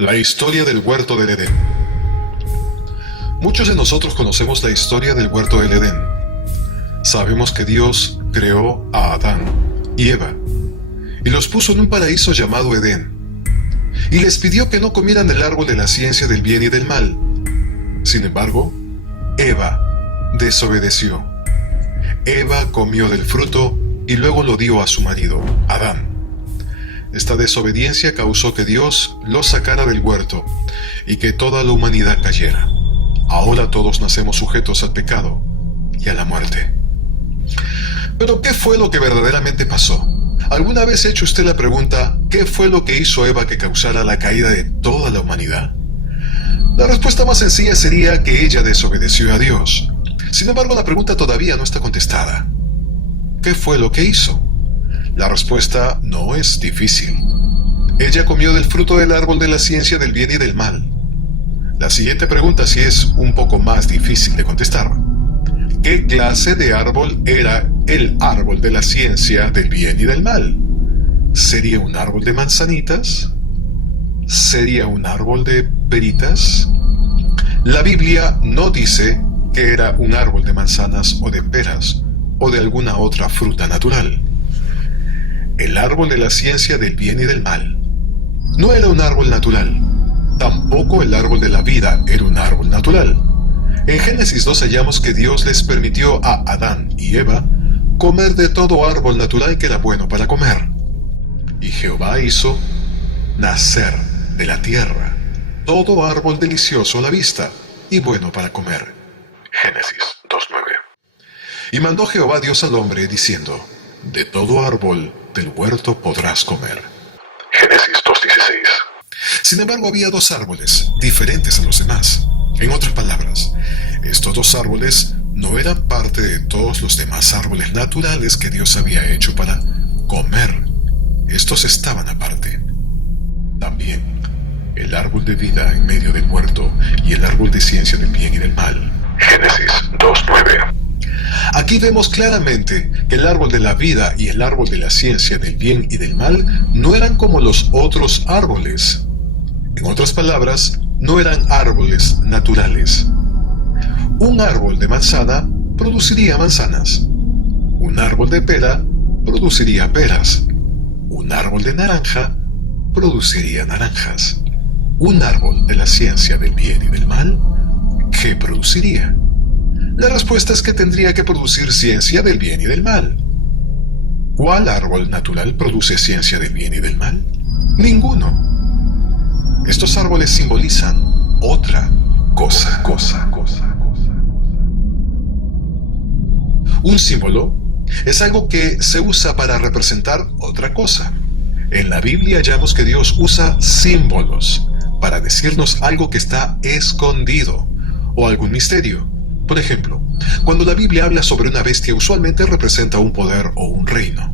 La historia del huerto del Edén. Muchos de nosotros conocemos la historia del huerto del Edén. Sabemos que Dios creó a Adán y Eva y los puso en un paraíso llamado Edén, y les pidió que no comieran del árbol de la ciencia del bien y del mal. Sin embargo, Eva desobedeció. Eva comió del fruto y luego lo dio a su marido, Adán. Esta desobediencia causó que Dios los sacara del huerto y que toda la humanidad cayera. Ahora todos nacemos sujetos al pecado y a la muerte. Pero ¿qué fue lo que verdaderamente pasó? ¿Alguna vez ha hecho usted la pregunta, ¿qué fue lo que hizo Eva que causara la caída de toda la humanidad? La respuesta más sencilla sería que ella desobedeció a Dios. Sin embargo, la pregunta todavía no está contestada. ¿Qué fue lo que hizo? La respuesta no es difícil. Ella comió del fruto del árbol de la ciencia del bien y del mal. La siguiente pregunta sí es un poco más difícil de contestar. ¿Qué clase de árbol era el árbol de la ciencia del bien y del mal? ¿Sería un árbol de manzanitas? ¿Sería un árbol de peritas? La Biblia no dice que era un árbol de manzanas o de peras o de alguna otra fruta natural. El árbol de la ciencia del bien y del mal no era un árbol natural. Tampoco el árbol de la vida era un árbol natural. En Génesis 2 hallamos que Dios les permitió a Adán y Eva comer de todo árbol natural que era bueno para comer. Y Jehová hizo nacer de la tierra todo árbol delicioso a la vista y bueno para comer. Génesis 2:9. Y mandó Jehová Dios al hombre diciendo: de todo árbol del huerto podrás comer. Génesis 2:16. Sin embargo, había dos árboles diferentes a los demás. En otras palabras, estos dos árboles no eran parte de todos los demás árboles naturales que Dios había hecho para comer. Estos estaban aparte. También el árbol de vida en medio del huerto y el árbol de ciencia del bien y del mal. Génesis 2:9. Aquí vemos claramente que el árbol de la vida y el árbol de la ciencia del bien y del mal no eran como los otros árboles. En otras palabras, no eran árboles naturales. Un árbol de manzana produciría manzanas. Un árbol de pera produciría peras. Un árbol de naranja produciría naranjas. Un árbol de la ciencia del bien y del mal, ¿qué produciría? La respuesta es que tendría que producir ciencia del bien y del mal. ¿Cuál árbol natural produce ciencia del bien y del mal? Ninguno. Estos árboles simbolizan otra cosa. Un símbolo es algo que se usa para representar otra cosa. En la Biblia hallamos que Dios usa símbolos para decirnos algo que está escondido o algún misterio. Por ejemplo, cuando la Biblia habla sobre una bestia, usualmente representa un poder o un reino.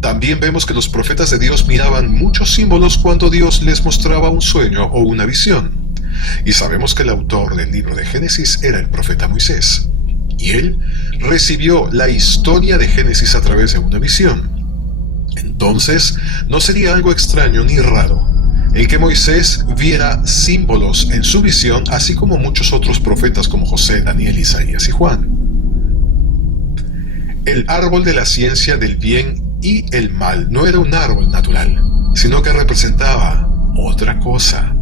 También vemos que los profetas de Dios miraban muchos símbolos cuando Dios les mostraba un sueño o una visión. Y sabemos que el autor del libro de Génesis era el profeta Moisés. Y él recibió la historia de Génesis a través de una visión. Entonces, no sería algo extraño ni raro el que Moisés viera símbolos en su visión, así como muchos otros profetas como José, Daniel, Isaías y Juan. El árbol de la ciencia del bien y el mal no era un árbol natural, sino que representaba otra cosa.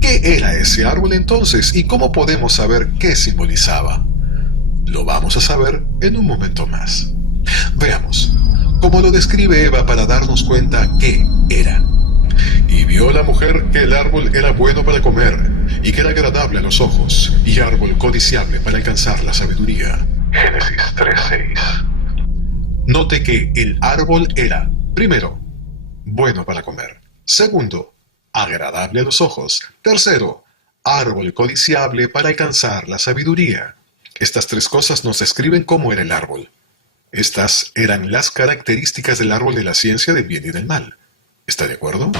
¿Qué era ese árbol entonces y cómo podemos saber qué simbolizaba? Lo vamos a saber en un momento más. Veamos cómo lo describe Eva para darnos cuenta qué era. Y vio la mujer que el árbol era bueno para comer, y que era agradable a los ojos, y árbol codiciable para alcanzar la sabiduría. Génesis 3:6. Note que el árbol era, primero, bueno para comer. Segundo, agradable a los ojos. Tercero, árbol codiciable para alcanzar la sabiduría. Estas tres cosas nos describen cómo era el árbol. Estas eran las características del árbol de la ciencia del bien y del mal. ¿Está de acuerdo?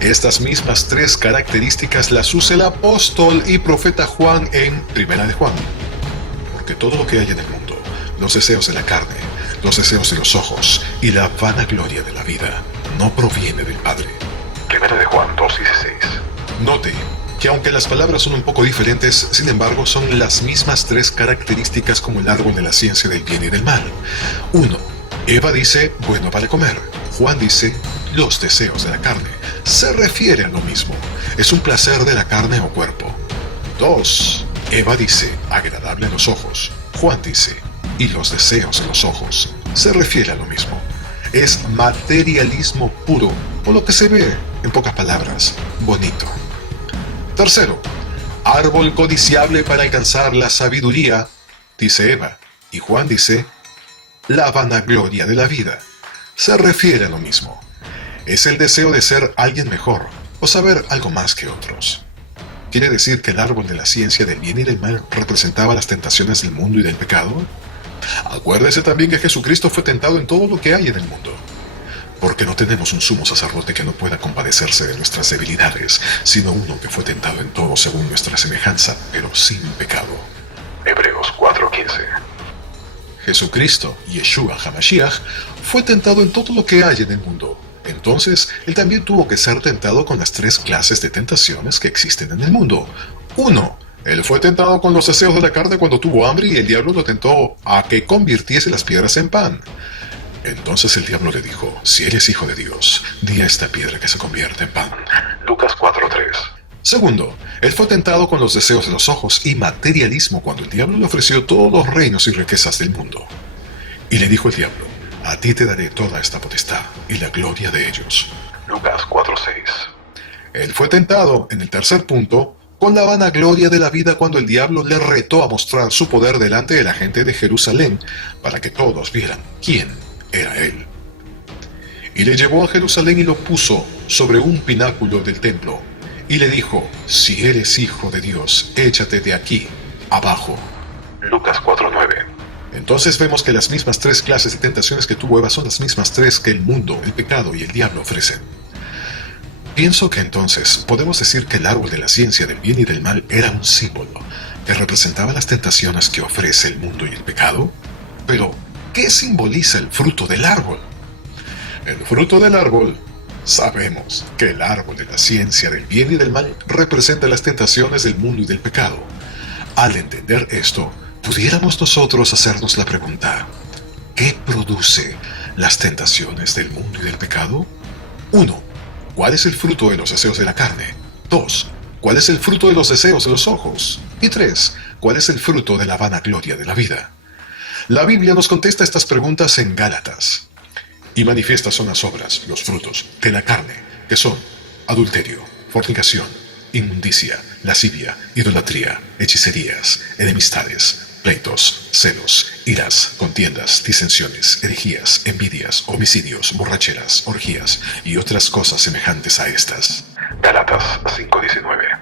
Estas mismas tres características las usa el apóstol y profeta Juan en Primera de Juan. Porque todo lo que hay en el mundo, los deseos de la carne, los deseos de los ojos y la vanagloria de la vida no proviene del Padre. Primera de Juan 2:16. Note que aunque las palabras son un poco diferentes, sin embargo son las mismas tres características como el árbol de la ciencia del bien y del mal. 1. Eva dice, bueno para comer. Juan dice, los deseos de la carne. Se refiere a lo mismo. Es un placer de la carne o cuerpo. 2. Eva dice, agradable a los ojos. Juan dice, y los deseos de los ojos. Se refiere a lo mismo. Es materialismo puro, o lo que se ve, en pocas palabras, bonito. 3. Árbol codiciable para alcanzar la sabiduría, dice Eva, y Juan dice, la vanagloria de la vida. Se refiere a lo mismo. Es el deseo de ser alguien mejor, o saber algo más que otros. ¿Quiere decir que el árbol de la ciencia del bien y del mal representaba las tentaciones del mundo y del pecado? Acuérdese también que Jesucristo fue tentado en todo lo que hay en el mundo. Porque no tenemos un sumo sacerdote que no pueda compadecerse de nuestras debilidades, sino uno que fue tentado en todo según nuestra semejanza, pero sin pecado. Hebreos 4:15. Jesucristo, Yeshua HaMashiach, fue tentado en todo lo que hay en el mundo. Entonces, él también tuvo que ser tentado con las tres clases de tentaciones que existen en el mundo. 1. Él fue tentado con los deseos de la carne cuando tuvo hambre y el diablo lo tentó a que convirtiese las piedras en pan. Entonces el diablo le dijo, si eres hijo de Dios, di a esta piedra que se convierta en pan. Lucas 4:3. 2. Él fue tentado con los deseos de los ojos y materialismo cuando el diablo le ofreció todos los reinos y riquezas del mundo. Y le dijo el diablo, a ti te daré toda esta potestad y la gloria de ellos. Lucas 4:6. Él fue tentado, en el tercer punto, con la vanagloria de la vida cuando el diablo le retó a mostrar su poder delante de la gente de Jerusalén para que todos vieran quién era él. Y le llevó a Jerusalén y lo puso sobre un pináculo del templo, y le dijo, si eres hijo de Dios, échate de aquí, abajo. Lucas 4:9. Entonces vemos que las mismas tres clases de tentaciones que tuvo Eva son las mismas tres que el mundo, el pecado y el diablo ofrecen. Pienso que entonces podemos decir que el árbol de la ciencia del bien y del mal era un símbolo que representaba las tentaciones que ofrece el mundo y el pecado. Pero, ¿qué simboliza el fruto del árbol? El fruto del árbol, sabemos que el árbol de la ciencia del bien y del mal representa las tentaciones del mundo y del pecado. Al entender esto, pudiéramos nosotros hacernos la pregunta, ¿qué produce las tentaciones del mundo y del pecado? 1. ¿Cuál es el fruto de los deseos de la carne? 2. ¿Cuál es el fruto de los deseos de los ojos? Y 3. ¿Cuál es el fruto de la vanagloria de la vida? La Biblia nos contesta estas preguntas en Gálatas. Y manifiestas son las obras, los frutos, de la carne, que son adulterio, fornicación, inmundicia, lascivia, idolatría, hechicerías, enemistades, pleitos, celos, iras, contiendas, disensiones, herejías, envidias, homicidios, borracheras, orgías y otras cosas semejantes a estas. Gálatas 5:19.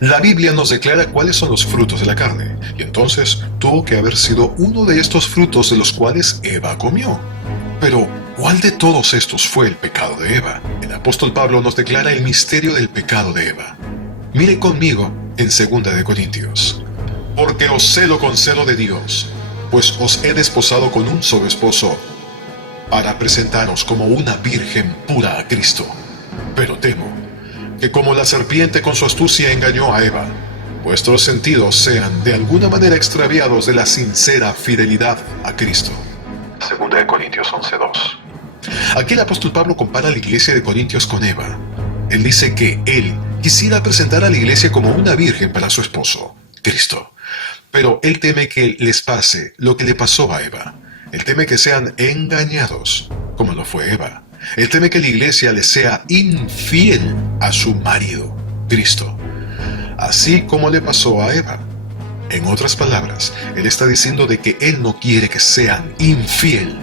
La Biblia nos declara cuáles son los frutos de la carne, y entonces tuvo que haber sido uno de estos frutos de los cuales Eva comió. Pero, ¿cuál de todos estos fue el pecado de Eva? El apóstol Pablo nos declara el misterio del pecado de Eva. Mire conmigo en 2 de Corintios. Porque os celo con celo de Dios, pues os he desposado con un solo esposo, para presentaros como una virgen pura a Cristo. Pero temo que como la serpiente con su astucia engañó a Eva, vuestros sentidos sean de alguna manera extraviados de la sincera fidelidad a Cristo. 2 de Corintios 11:2. Aquí el apóstol Pablo compara a la iglesia de Corintios con Eva. Él dice que él quisiera presentar a la iglesia como una virgen para su esposo, Cristo. Pero él teme que les pase lo que le pasó a Eva. Él teme que sean engañados, como lo fue Eva. Él teme que la iglesia le sea infiel a su marido, Cristo, así como le pasó a Eva. En otras palabras, él está diciendo de que él no quiere que sean infiel,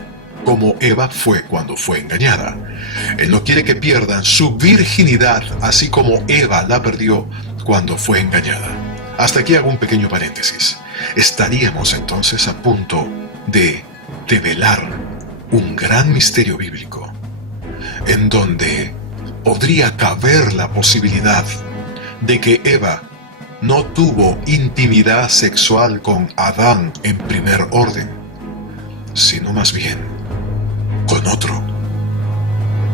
como Eva fue cuando fue engañada. Él no quiere que pierdan su virginidad, así como Eva la perdió cuando fue engañada. Hasta aquí hago un pequeño paréntesis. Estaríamos entonces a punto de develar un gran misterio bíblico, en donde podría caber la posibilidad de que Eva no tuvo intimidad sexual con Adán en primer orden, sino más bien con otro.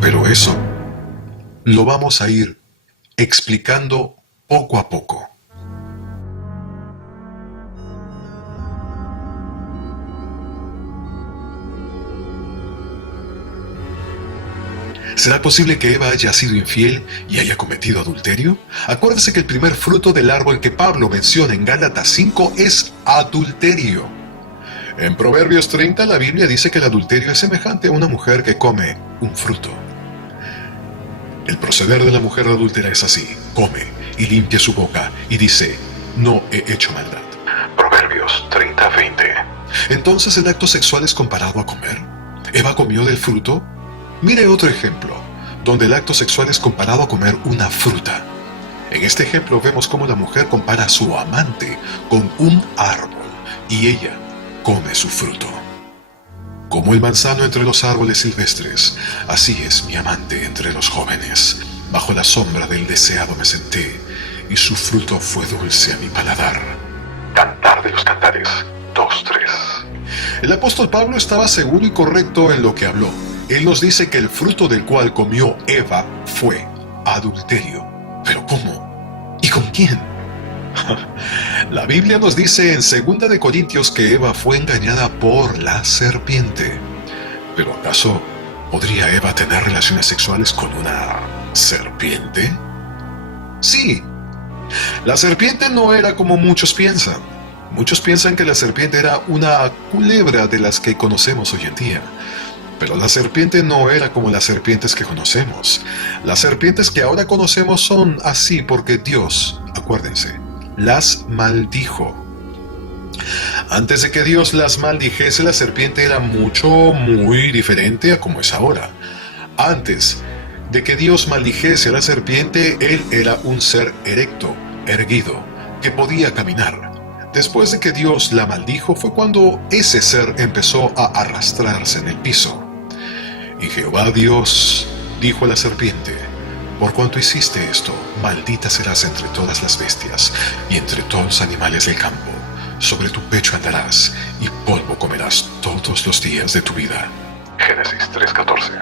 Pero eso lo vamos a ir explicando poco a poco. ¿Será posible que Eva haya sido infiel y haya cometido adulterio? Acuérdese que el primer fruto del árbol que Pablo menciona en Gálatas 5 es adulterio. En Proverbios 30 la Biblia dice que el adulterio es semejante a una mujer que come un fruto. El proceder de la mujer adúltera es así: come y limpia su boca y dice, no he hecho maldad. Proverbios 30:20. Entonces el acto sexual es comparado a comer. ¿Eva comió del fruto? Mire otro ejemplo, donde el acto sexual es comparado a comer una fruta. En este ejemplo vemos cómo la mujer compara a su amante con un árbol y ella come su fruto. Como el manzano entre los árboles silvestres, así es mi amante entre los jóvenes. Bajo la sombra del deseado me senté, y su fruto fue dulce a mi paladar. Cantar de los Cantares 2:3. El apóstol Pablo estaba seguro y correcto en lo que habló. Él nos dice que el fruto del cual comió Eva fue adulterio. ¿Pero cómo? ¿Y con quién? La Biblia nos dice en 2 de Corintios que Eva fue engañada por la serpiente. ¿Pero acaso podría Eva tener relaciones sexuales con una serpiente? Sí. La serpiente no era como muchos piensan. Muchos piensan que la serpiente era una culebra de las que conocemos hoy en día. Pero la serpiente no era como las serpientes que conocemos. Las serpientes que ahora conocemos son así porque Dios, acuérdense, las maldijo. Antes de que Dios las maldijese, la serpiente era muy diferente a como es ahora. Antes de que Dios maldijese a la serpiente, él era un ser erecto, erguido, que podía caminar. Después de que Dios la maldijo fue cuando ese ser empezó a arrastrarse en el piso. Y Jehová Dios dijo a la serpiente, por cuanto hiciste esto, maldita serás entre todas las bestias y entre todos los animales del campo. Sobre tu pecho andarás y polvo comerás todos los días de tu vida. Génesis 3:14.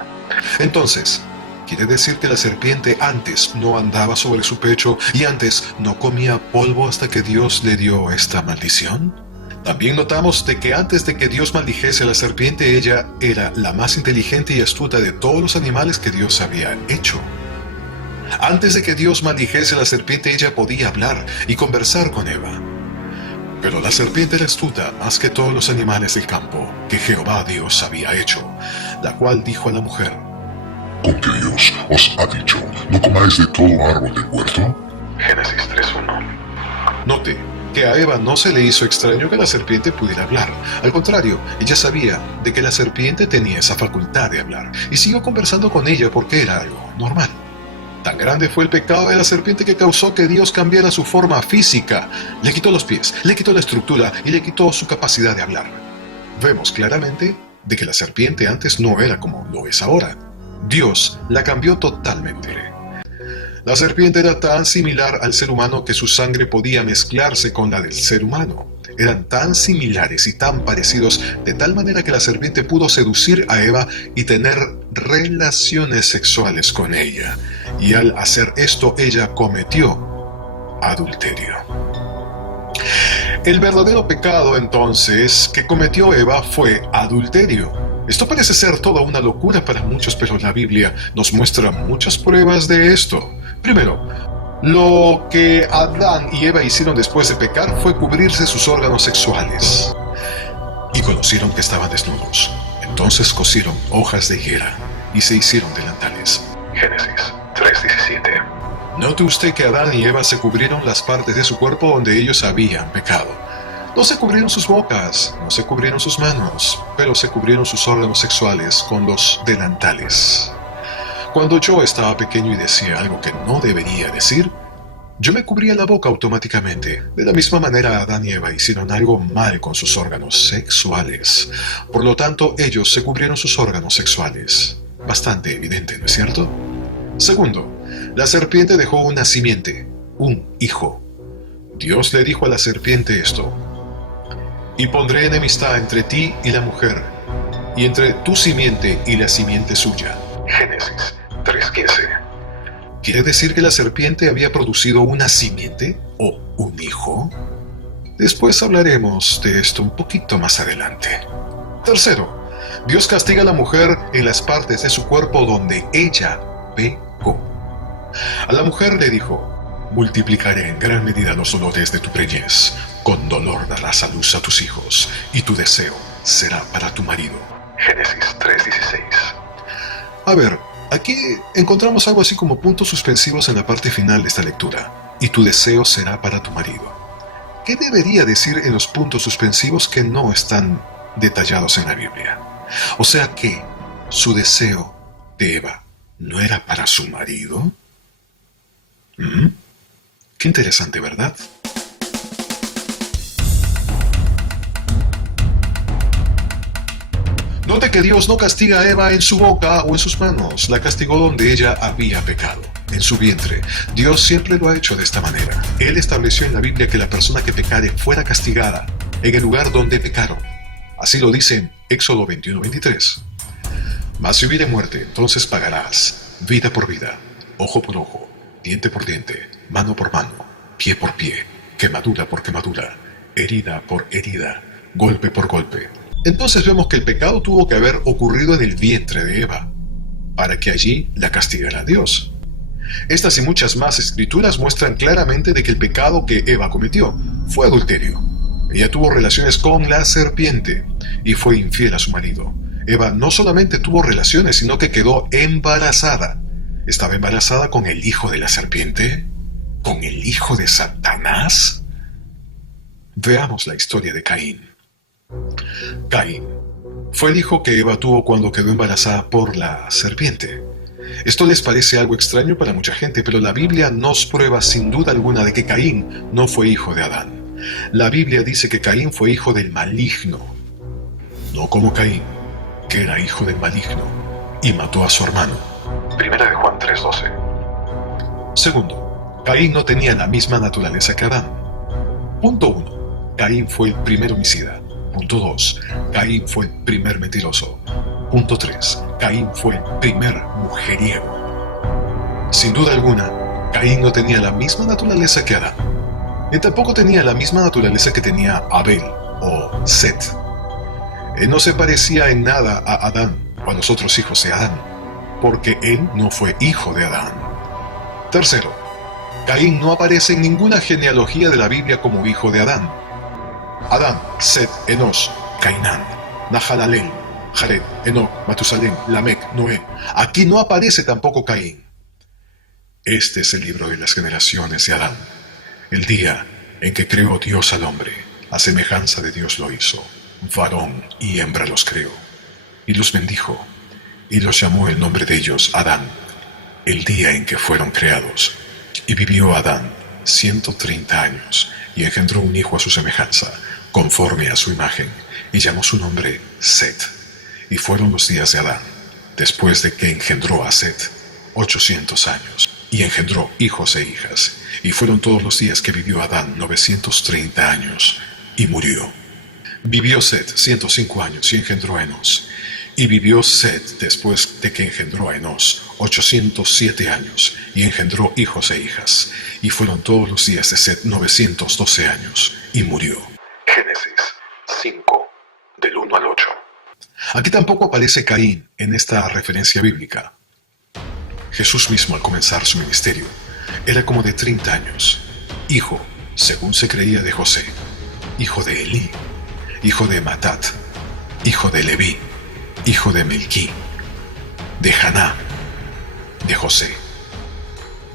Entonces, ¿quiere decir que la serpiente antes no andaba sobre su pecho y antes no comía polvo hasta que Dios le dio esta maldición? También notamos de que antes de que Dios maldijese a la serpiente, ella era la más inteligente y astuta de todos los animales que Dios había hecho. Antes de que Dios maldijese a la serpiente, ella podía hablar y conversar con Eva. Pero la serpiente era astuta más que todos los animales del campo que Jehová Dios había hecho, la cual dijo a la mujer, ¿con qué Dios os ha dicho, no comáis de todo árbol del huerto? Génesis 3:1. Note que a Eva no se le hizo extraño que la serpiente pudiera hablar. Al contrario, ella sabía de que la serpiente tenía esa facultad de hablar y siguió conversando con ella porque era algo normal. Tan grande fue el pecado de la serpiente que causó que Dios cambiara su forma física. Le quitó los pies, le quitó la estructura y le quitó su capacidad de hablar. Vemos claramente de que la serpiente antes no era como lo es ahora. Dios la cambió totalmente. La serpiente era tan similar al ser humano que su sangre podía mezclarse con la del ser humano. Eran tan similares y tan parecidos de tal manera que la serpiente pudo seducir a Eva y tener relaciones sexuales con ella. Y al hacer esto, ella cometió adulterio. El verdadero pecado, entonces, que cometió Eva fue adulterio. Esto parece ser toda una locura para muchos, pero la Biblia nos muestra muchas pruebas de esto. Primero, lo que Adán y Eva hicieron después de pecar fue cubrirse sus órganos sexuales. Y conocieron que estaban desnudos. Entonces cosieron hojas de higuera y se hicieron delantales. Génesis 3:17. Note usted que Adán y Eva se cubrieron las partes de su cuerpo donde ellos habían pecado. No se cubrieron sus bocas, no se cubrieron sus manos, pero se cubrieron sus órganos sexuales con los delantales. Cuando yo estaba pequeño y decía algo que no debería decir, yo me cubría la boca automáticamente. De la misma manera, Adán y Eva hicieron algo mal con sus órganos sexuales. Por lo tanto, ellos se cubrieron sus órganos sexuales. Bastante evidente, ¿no es cierto? Segundo, la serpiente dejó una simiente, un hijo. Dios le dijo a la serpiente esto: y pondré enemistad entre ti y la mujer, y entre tu simiente y la simiente suya. Génesis 3:15. ¿Quiere decir que la serpiente había producido una simiente o un hijo? Después hablaremos de esto un poquito más adelante. Tercero, Dios castiga a la mujer en las partes de su cuerpo donde ella pecó. A la mujer le dijo: multiplicaré en gran medida los dolores de tu preñez, con dolor darás a luz a tus hijos, y tu deseo será para tu marido. Génesis 3:16. A ver, aquí encontramos algo así como puntos suspensivos en la parte final de esta lectura. Y tu deseo será para tu marido. ¿Qué debería decir en los puntos suspensivos que no están detallados en la Biblia? O sea que su deseo de Eva no era para su marido. Qué interesante, ¿verdad? Note que Dios no castiga a Eva en su boca o en sus manos, la castigó donde ella había pecado, en su vientre. Dios siempre lo ha hecho de esta manera. Él estableció en la Biblia que la persona que pecare fuera castigada en el lugar donde pecaron. Así lo dice en Éxodo 21:23. Mas si hubiere muerte, entonces pagarás, vida por vida, ojo por ojo, diente por diente, mano por mano, pie por pie, quemadura por quemadura, herida por herida, golpe por golpe. Entonces vemos que el pecado tuvo que haber ocurrido en el vientre de Eva, para que allí la castigara Dios. Estas y muchas más escrituras muestran claramente de que el pecado que Eva cometió fue adulterio. Ella tuvo relaciones con la serpiente y fue infiel a su marido. Eva no solamente tuvo relaciones, sino que quedó embarazada. ¿Estaba embarazada con el hijo de la serpiente? ¿Con el hijo de Satanás? Veamos la historia de Caín. Caín fue el hijo que Eva tuvo cuando quedó embarazada por la serpiente. Esto les parece algo extraño para mucha gente, pero la Biblia nos prueba sin duda alguna de que Caín no fue hijo de Adán. La Biblia dice que Caín fue hijo del maligno, no como Caín, que era hijo del maligno y mató a su hermano. Primera de Juan 3:12. Segundo, Caín no tenía la misma naturaleza que Adán. Punto 1. Caín fue el primer homicida. Punto 2. Caín fue el primer mentiroso. Punto 3. Caín fue el primer mujeriego. Sin duda alguna, Caín no tenía la misma naturaleza que Adán. Él tampoco tenía la misma naturaleza que tenía Abel o Set. Él no se parecía en nada a Adán o a los otros hijos de Adán, porque él no fue hijo de Adán. Tercero, Caín no aparece en ninguna genealogía de la Biblia como hijo de Adán. Adán, Set, Enos, Cainán, Nahalalel, Jared, Enoc, Matusalén, Lamec, Noé. Aquí no aparece tampoco Caín. Este es el libro de las generaciones de Adán, el día en que creó Dios al hombre, a semejanza de Dios lo hizo, varón y hembra los creó, y los bendijo, y los llamó el nombre de ellos Adán, el día en que fueron creados. Y vivió Adán 130 años, y engendró un hijo a su semejanza, conforme a su imagen, y llamó su nombre Set. Y fueron los días de Adán, después de que engendró a Set, 800 años, y engendró hijos e hijas, y fueron todos los días que vivió Adán 930 años, y murió. Vivió Set 105 años y engendró a Enos. Y vivió Set después de que engendró a Enos 807 años, y engendró hijos e hijas, y fueron todos los días de Set 912 años, y murió. Génesis 5, del 1 al 8. Aquí tampoco aparece Caín en esta referencia bíblica. Jesús mismo al comenzar su ministerio era como de 30 años, hijo, según se creía, de José, hijo de Elí, hijo de Matat, hijo de Leví, hijo de Melquí, de Haná, de José,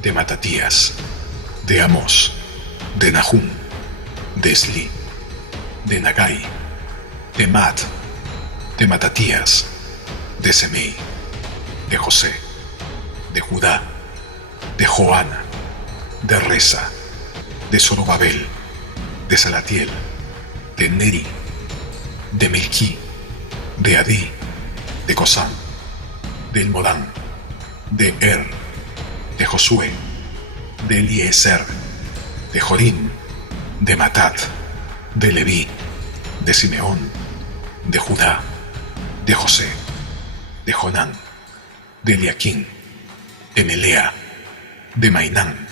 de Matatías, de Amós, de Nahum, de Esli, de Nagai, de Mat, de Matatías, de Semei, de José, de Judá, de Joana, de Resa, de Zorobabel, de Salatiel, de Neri, de Melquí, de Adí, de Cosam, de Elmodam, de de Josué, de Eliezer, de Jorim, de Matat, de Leví, de Simeón, de Judá, de José, de Jonán, de Eliaquín, de Melea, de Mainán,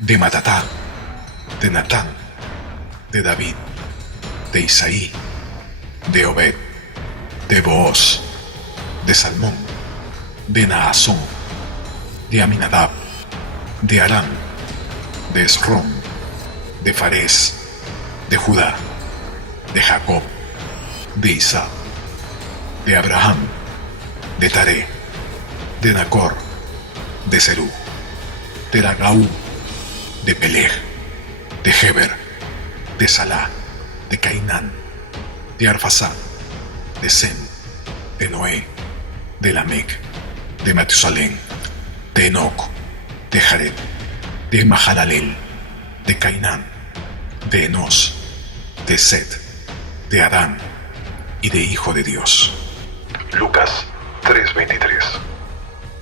de Matatá, de Natán, de David, de Isaí, de Obed, de Booz, de Salmón, de Naasón, de Aminadab, de Aram, de Esrom, de Farés, de Judá, de Jacob, de Isaac, de Abraham, de Taré, de Nacor, de Serú, de Ragaú, de Peleg, de Heber, de Salá, de Cainán, de Arfasad, de Sem, de Noé, de Lamec, de Matusalén, de Enoc, de Jared, de Mahalalel, de Cainán, de Enos, de Set, de Adán y de Hijo de Dios. Lucas 3:23.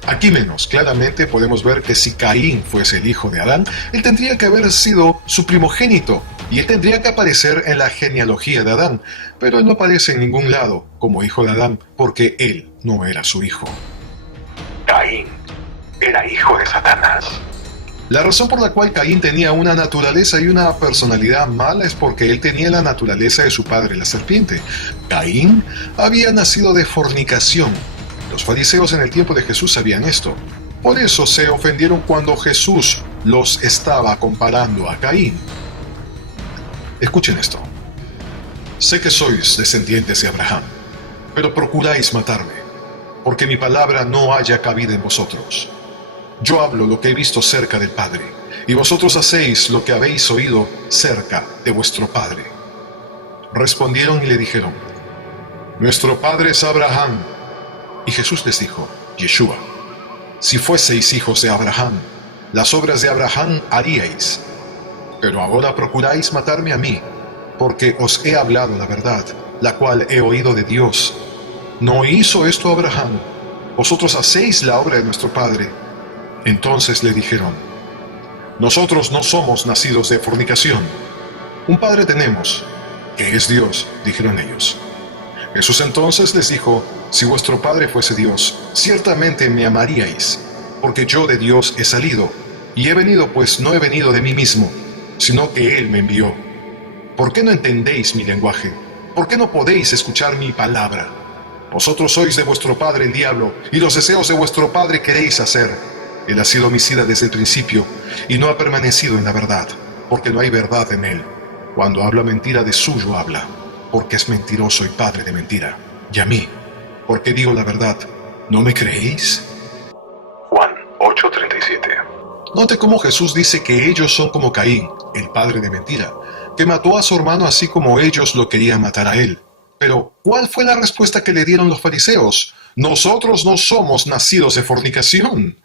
Aquí menos claramente podemos ver que si Caín fuese el hijo de Adán, él tendría que haber sido su primogénito y él tendría que aparecer en la genealogía de Adán, pero él no aparece en ningún lado como hijo de Adán porque él no era su hijo. Caín era hijo de Satanás. La razón por la cual Caín tenía una naturaleza y una personalidad mala es porque él tenía la naturaleza de su padre, la serpiente. Caín había nacido de fornicación. Los fariseos en el tiempo de Jesús sabían esto. Por eso se ofendieron cuando Jesús los estaba comparando a Caín. Escuchen esto. Sé que sois descendientes de Abraham, pero procuráis matarme, porque mi palabra no haya cabida en vosotros. Yo hablo lo que he visto cerca del Padre, y vosotros hacéis lo que habéis oído cerca de vuestro Padre. Respondieron y le dijeron, nuestro Padre es Abraham. Y Jesús les dijo, Yeshua, si fueseis hijos de Abraham, las obras de Abraham haríais. Pero ahora procuráis matarme a mí, porque os he hablado la verdad, la cual he oído de Dios. ¿No hizo esto Abraham? Vosotros hacéis la obra de nuestro Padre. Entonces le dijeron, nosotros no somos nacidos de fornicación. Un Padre tenemos, que es Dios, dijeron ellos. Jesús entonces les dijo, si vuestro Padre fuese Dios, ciertamente me amaríais, porque yo de Dios he salido, y he venido pues no he venido de mí mismo, sino que Él me envió. ¿Por qué no entendéis mi lenguaje? ¿Por qué no podéis escuchar mi palabra? Vosotros sois de vuestro padre el diablo, y los deseos de vuestro padre queréis hacer. Él ha sido homicida desde el principio, y no ha permanecido en la verdad, porque no hay verdad en él. Cuando habla mentira, de suyo habla, porque es mentiroso y padre de mentira. Y a mí, porque digo la verdad, ¿no me creéis? Juan 8:37. Note cómo Jesús dice que ellos son como Caín, el padre de mentira, que mató a su hermano así como ellos lo querían matar a él. Pero, ¿cuál fue la respuesta que le dieron los fariseos? Nosotros no somos nacidos de fornicación.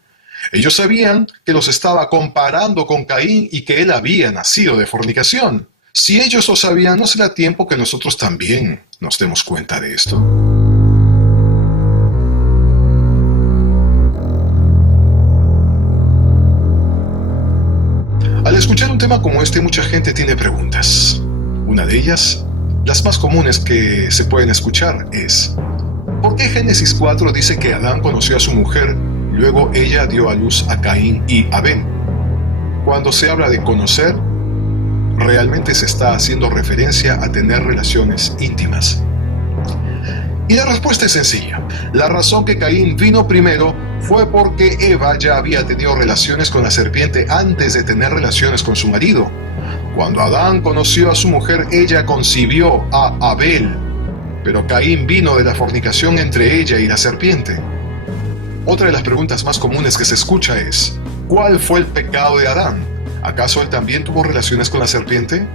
Ellos sabían que los estaba comparando con Caín y que él había nacido de fornicación. Si ellos lo sabían, ¿no será tiempo que nosotros también nos demos cuenta de esto? Al escuchar un tema como este, mucha gente tiene preguntas. Una de ellas, las más comunes que se pueden escuchar, es ¿por qué Génesis 4 dice que Adán conoció a su mujer, luego ella dio a luz a Caín y Abel? Cuando se habla de conocer, realmente se está haciendo referencia a tener relaciones íntimas. Y la respuesta es sencilla. La razón que Caín vino primero fue porque Eva ya había tenido relaciones con la serpiente antes de tener relaciones con su marido. Cuando Adán conoció a su mujer, ella concibió a Abel, pero Caín vino de la fornicación entre ella y la serpiente. Otra de las preguntas más comunes que se escucha es, ¿cuál fue el pecado de Adán? ¿Acaso él también tuvo relaciones con la serpiente?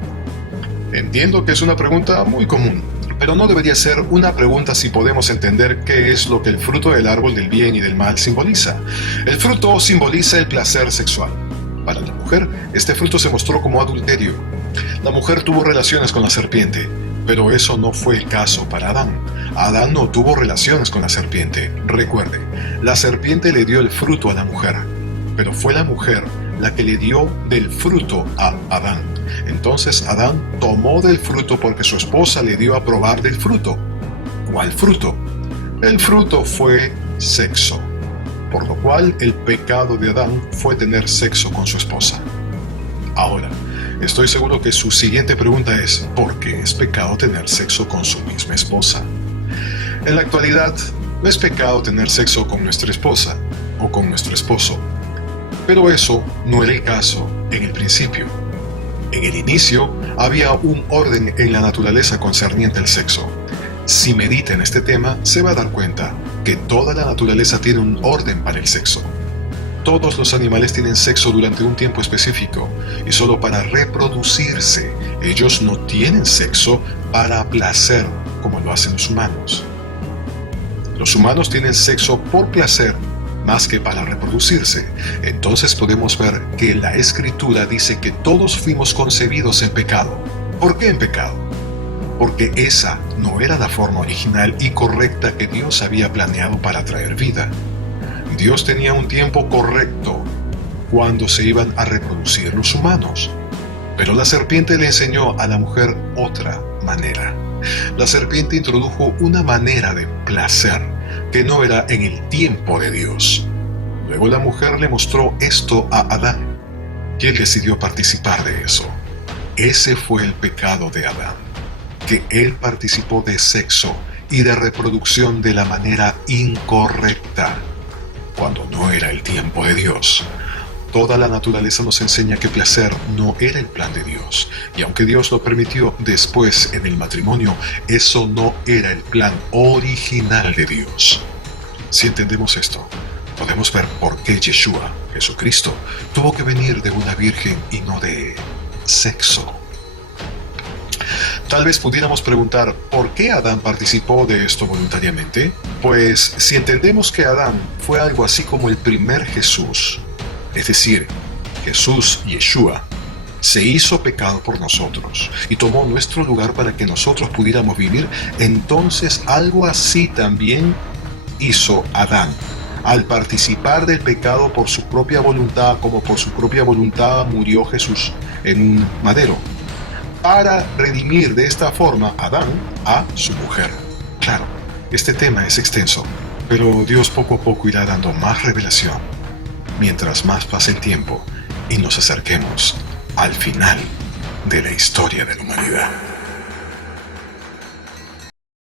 Entiendo que es una pregunta muy común, pero no debería ser una pregunta si podemos entender qué es lo que el fruto del árbol del bien y del mal simboliza. El fruto simboliza el placer sexual. Para la mujer, este fruto se mostró como adulterio. La mujer tuvo relaciones con la serpiente, pero eso no fue el caso para Adán. Adán no tuvo relaciones con la serpiente. Recuerde, la serpiente le dio el fruto a la mujer, pero fue la mujer la que le dio del fruto a Adán. Entonces Adán tomó del fruto porque su esposa le dio a probar del fruto. ¿Cuál fruto? El fruto fue sexo, por lo cual el pecado de Adán fue tener sexo con su esposa. Ahora, estoy seguro que su siguiente pregunta es: ¿por qué es pecado tener sexo con su misma esposa? En la actualidad, no es pecado tener sexo con nuestra esposa o con nuestro esposo, pero eso no era el caso en el principio. En el inicio había un orden en la naturaleza concerniente al sexo. Si medita en este tema, se va a dar cuenta que toda la naturaleza tiene un orden para el sexo. Todos los animales tienen sexo durante un tiempo específico y solo para reproducirse. Ellos no tienen sexo para placer como lo hacen los humanos. Los humanos tienen sexo por placer más que para reproducirse. Entonces podemos ver que la Escritura dice que todos fuimos concebidos en pecado. ¿Por qué en pecado? Porque esa no era la forma original y correcta que Dios había planeado para traer vida. Dios tenía un tiempo correcto cuando se iban a reproducir los humanos. Pero la serpiente le enseñó a la mujer otra manera. La serpiente introdujo una manera de placer que no era en el tiempo de Dios. Luego la mujer le mostró esto a Adán, y él decidió participar de eso. Ese fue el pecado de Adán, que él participó de sexo y de reproducción de la manera incorrecta, cuando no era el tiempo de Dios. Toda la naturaleza nos enseña que placer no era el plan de Dios, y aunque Dios lo permitió después en el matrimonio, eso no era el plan original de Dios. Si entendemos esto, podemos ver por qué Yeshua, Jesucristo, tuvo que venir de una virgen y no de sexo. Tal vez pudiéramos preguntar, ¿por qué Adán participó de esto voluntariamente? Pues si entendemos que Adán fue algo así como el primer Jesús, es decir, Jesús, Yeshua, se hizo pecado por nosotros y tomó nuestro lugar para que nosotros pudiéramos vivir, entonces algo así también hizo Adán. Al participar del pecado por su propia voluntad, como por su propia voluntad murió Jesús en un madero, para redimir de esta forma Adán a su mujer. Claro, este tema es extenso, pero Dios poco a poco irá dando más revelación mientras más pase el tiempo y nos acerquemos al final de la historia de la humanidad.